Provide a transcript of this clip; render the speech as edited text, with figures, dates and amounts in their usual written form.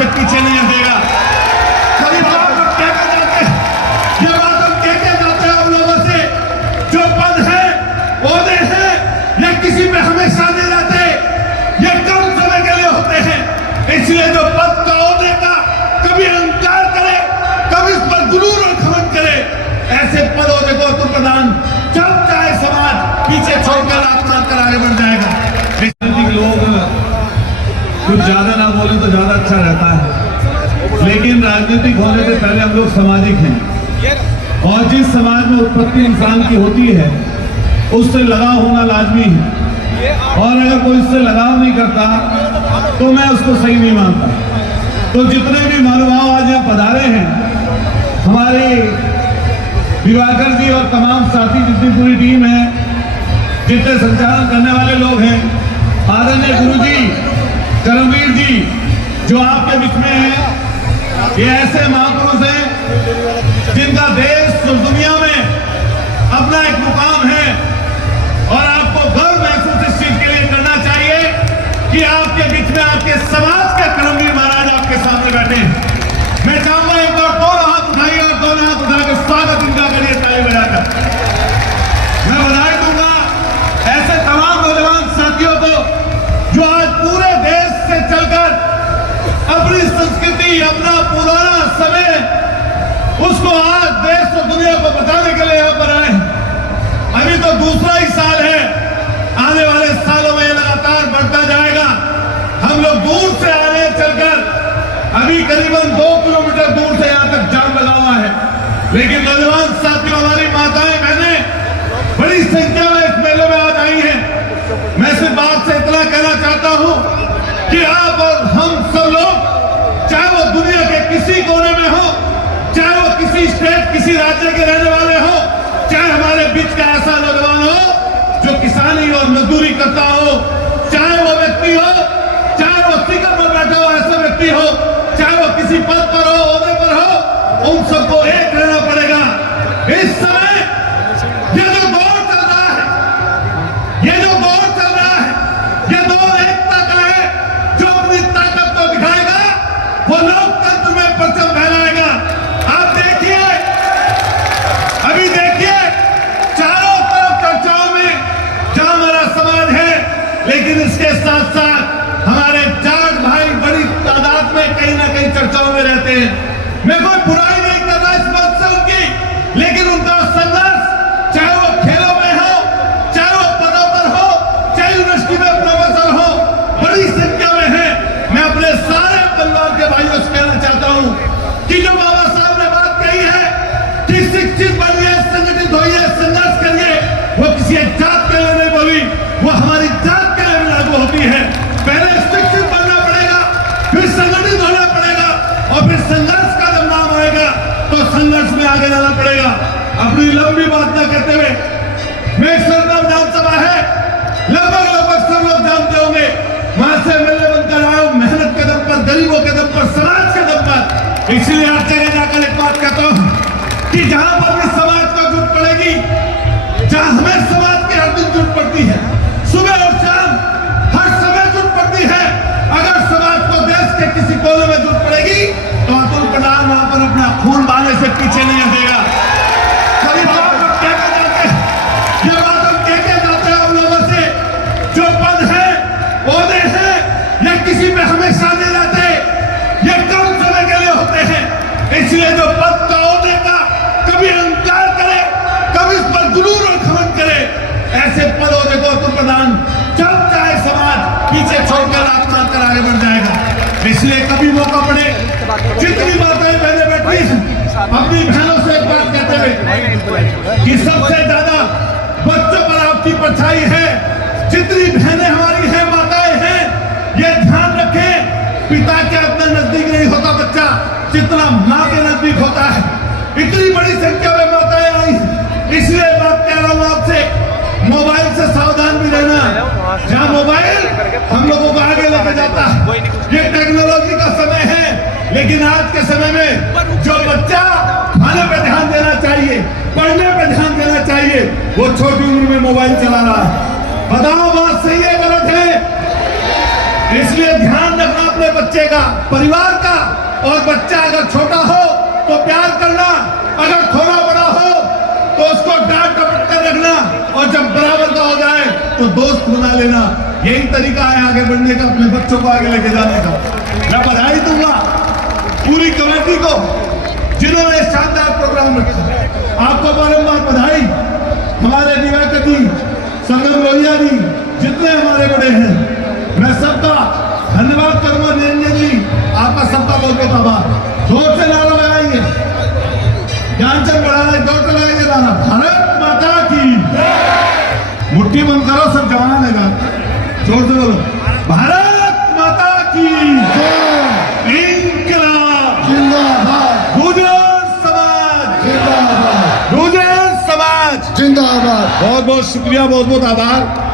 से पीछे नहीं हटेगा। कभी बात हम कहते जाते हैं, ये बात हम कहते जाते हैं हम लोगों से, जो पद है ओहदे हैं ये किसी पे हमेशा नहीं रहते, ये कम समय के लिए होते हैं। इसलिए जो पद का ओहदे का कभी अहंकार करे, कभी इस पर गुरूर और घमंड करे, ऐसे पद ओहदे को तुम प्रदान जब चाहे समाज पीछे छोड़कर आगे बढ़ जाएगा। राजनीतिक लोग कुछ ज्यादा ना बोले तो ज्यादा अच्छा रहता है, लेकिन राजनीतिक होने से पहले हम लोग सामाजिक हैं और जिस समाज में उत्पत्ति इंसान की होती है उससे लगाव होना लाजमी है। और अगर कोई इससे लगाव नहीं करता तो मैं उसको सही नहीं मानता। तो जितने भी महानुभाव आज यहाँ पधारे हैं, हमारे दिवाकर जी और तमाम साथी, जितनी पूरी टीम है, जितने संचालन करने वाले लोग हैं, आदरणीय गुरु जी, करमवीर जी जो आपके बीच में हैं, ये ऐसे महापुरुष हैं जिनका देश और दुनिया में अपना एक मुकाम है और आपको गर्व महसूस इस चीज के लिए करना चाहिए कि आपके बीच में आपके समाज के करमवीर महाराज आपके सामने बैठे हैं। मैं चाहूंगा एक बार दोनों हाथ उठाइए और दोनों हाथ उठाकर स्वागत इनका करिए ताली बजाकर। मैं बधाई दूंगा ऐसे तमाम नौजवान साथियों को जो आज पूरे देश से चलकर अपनी संस्कृति, अपना पुराना समय, उसको आज देश और दुनिया को बताने के लिए यहाँ पर आए हैं। अभी तो दूसरा ही साल है, आने वाले सालों में ये लगातार बढ़ता जाएगा। हम लोग दूर से आ रहे हैं चलकर, अभी करीबन 2 किलोमीटर दूर से यहाँ तक जाम लगा हुआ है, लेकिन नौजवान साथियों, हमारी माताएं बहनें बड़ी संख्या में इस मेले में आज आई हैं। मैं सिर्फ बात से इतना कहना चाहता हूं कि आप और हम सब लोग, चाहे वो दुनिया के किसी कोने में हो, चाहे वो किसी स्टेट, किसी राज्य के रहने वाले हो, चाहे हमारे बीच का ऐसा नौजवान हो जो किसानी और मजदूरी करता हो, चाहे वो व्यक्ति हो, चाहे वो स्पीकर पर बैठा हो ऐसा व्यक्ति हो, चाहे वो किसी पद पर हो, ओहदे पर हो, उन सबको एक रहना पड़ेगा। इस समय ये जो दौर चल रहा है, ये जो दौर चल रहा है, ये दौर एकता का है। जो अपनी ताकत को दिखाएगा वो लोकतंत्र में परचम फहराएगा। आप देखिए, अभी देखिए चारों तरफ चर्चाओं में जहां हमारा समाज है, लेकिन इसके साथ साथ हमारे जाट भाई बड़ी तादाद में कहीं ना कहीं चर्चाओं में रहते हैं। मैं कोई बुराई नहीं कर रहा इस बात से उनकी, लेकिन उनका संघर्ष, चाहे वो खेलों में हो, चाहे वो पदों पर हो, चाहे यूनिवर्सिटी में प्रोफेसर हो, बड़ी संख्या में है। मैं अपने सारे परिवार के भाइयों से कहना चाहता हूं कि जो बाबा साहब ने बात कही है कि शिक्षित बनिए, संगठित होइए, संघर्ष करिए, वो किसी एक जात के लिए नहीं बोली, वो हमारी जात के लिए लागू होती है। पहले शिक्षित बनना पड़ेगा, फिर संगठित होना पड़ेगा और फिर संघर्ष का जब नाम आएगा तो संघर्ष में आगे जाना पड़ेगा। अपनी लंबी बात न करते हुए, मैं सरदार विधानसभा है, लगभग सब लोग जानते होंगे, वहां से मेले बनकर आए, मेहनत के दम पर, गरीबों के दम पर, समाज के दम पर। इसलिए हर जगह जाकर एक बात कहता हूं कि जहां पर भी समाज को जरूरत पड़ेगी, जहां हमें समाज की हर दिन जरूरत पड़ती है, सुबह और शाम हर समय जरूरत पड़ती है, अगर समाज को देश के किसी कोने में जरूरत पड़ेगी तो अतुल प्रधान वहां पर अपना खून बहाने से पीछे नहीं हटेगा। कभी बात हम कहते जाते हैं, ये बात हम कहते जाते हैं हम लोगों से, जो पद है ओहदे हैं ये किसी पे हमेशा नहीं रहते, ये कम समय के लिए होते हैं। इसलिए जो पद का ओहदे का कभी अहंकार करे, कभी इस पर गुरूर और घमंड करे, ऐसे पद ओहदे को अतुल प्रधान जब चाहे समाज पीछे छोड़कर आगे बढ़ जाएगा। इसलिए कभी मौका पड़े, जितनी माताएं बहनें बैठी अपनी बहनों से एक बात कहते हुए कि सबसे ज्यादा बच्चों पर आपकी परछाई है। जितनी बहनें हमारी हैं, माताएं हैं, ये ध्यान रखें, पिता के अपने नजदीक नहीं होता बच्चा जितना माँ के नजदीक होता है। इतनी बड़ी संख्या में माताएं आई, इसलिए बात कह रहा हूं आपसे, मोबाइल से सावधान भी रहना। जहां मोबाइल हम लोगों को आगे लेके जाता है, ये टेक्नोलॉजी का समय है, लेकिन आज के समय में जो बच्चा खाने पे ध्यान देना चाहिए, पढ़ने पे ध्यान देना चाहिए, वो छोटी उम्र में मोबाइल चला रहा है। बताओ बात सही है गलत है? इसलिए ध्यान रखना अपने बच्चे का, परिवार का। और बच्चा अगर छोटा हो तो प्यार करना, अगर थोड़ा बड़ा हो तो उसको डांट डपट कर रखना, और जब बराबर का हो जाए तो दोस्त बना लेना। यही तरीका है आगे बढ़ने का, अपने बच्चों को आगे लेके जाने का। मैं बधाई दूंगा पूरी कमेटी को जिन्होंने शानदार प्रोग्राम रखा। आपको बारंबार बधाई। हमारे दिवाकर जी, संगम लोहिया जी, जितने हमारे बड़े हैं, मैं सबका धन्यवाद करूंगा। निरंजन जी, आपका सबका बहुत बहुत आभार। जोर से नारा लगाएंगे, ध्यानचंद बढ़ाने जोर से लगाएंगे नारा, भारत माता की। मुट्ठी बंद करो सब जवान है, जोर से बोलो, भारत माता की। इंकलाब जिंदाबाद, गुर्जर समाज जिंदाबाद, गुर्जर समाज जिंदाबाद। बहुत बहुत शुक्रिया, बहुत बहुत आभार।